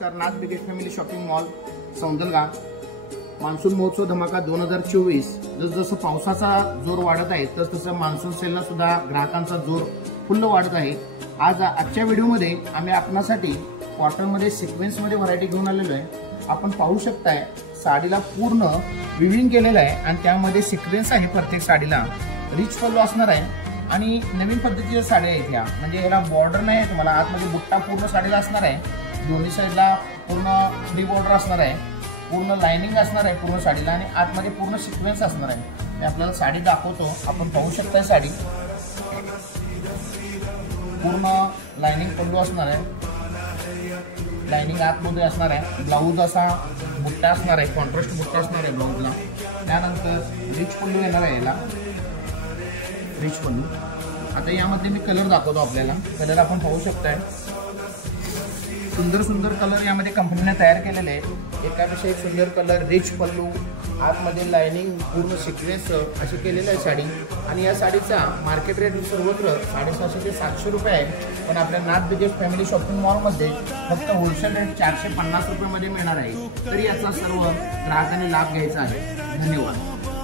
नाथ biggest family shopping mall Saundalga monsoon महोत्सव धमाका 2024। जसजसं पावसाचा जोर वाढत आहे तसतसं मान्सून सेलला सुद्धा ग्राहकांचा जोर फुल्ल वाढत आहे। आजच्या व्हिडिओमध्ये आम्ही आपणासाठी कॉटनमध्ये सिक्वेन्समध्ये व्हरायटी घेऊन आलेलो आहे। आपण पाहू शकताय साडीला पूर्ण विविंग केलेलं आहे आणि त्यामध्ये सिक्वेन्स आहे। प्रत्येक साडीला रिच पल्लू असणार आहे आणि नवीन पद्धतीच्या साड्या आहेत ह्या, म्हणजे याला बॉर्डर नाही आहे, तुम्हाला आतमध्ये बुट्टा पूर्ण साडीला असणार आहे। दोन्ही साइडला पूर्ण फ्री बॉर्डर असणार आहे, पूर्ण लाइनिंग असणार आहे पूर्ण साडीला आणि आतमध्ये पूर्ण सिक्वेन्स असणार आहे। मी आपल्याला साडी दाखवतो, आपण पाहू शकता साडी पूर्ण लाइनिंग पल्लू असणार आहे, लाइनिंग आतमध्ये असणार आहे। ब्लाउज असा बुट्टा असणार आहे, कॉन्ट्रास्ट बुट्टा असणार आहे ब्लाउजला। त्यानंतर रिच पल्लू येणार आहे, याला रिच पल्लू। आता यामध्ये मी कलर दाखवतो आपल्याला। कलर आपण पाहू शकताय, सुंदर सुंदर कलर यामध्ये कंपनीने तयार केलेले आहेत। एकापेक्षा एक सुंदर कलर, रिच पल्लू, आतमध्ये लाइनिंग, पूर्ण सिक्वेन्स अशी केलेली आहे साडी। आणि या साडीचा मार्केट रेट सर्वत्र 750 ते 700 रुपये आहे, पण आपल्या नाथ बिगेस्ट फॅमिली शॉपिंग मॉलमध्ये फक्त होलसेल रेट 450 रुपये मध्ये मिळणार आहे। तरी याचा सर्व ग्राहकांनी लाभ घ्यायचा आहे। धन्यवाद।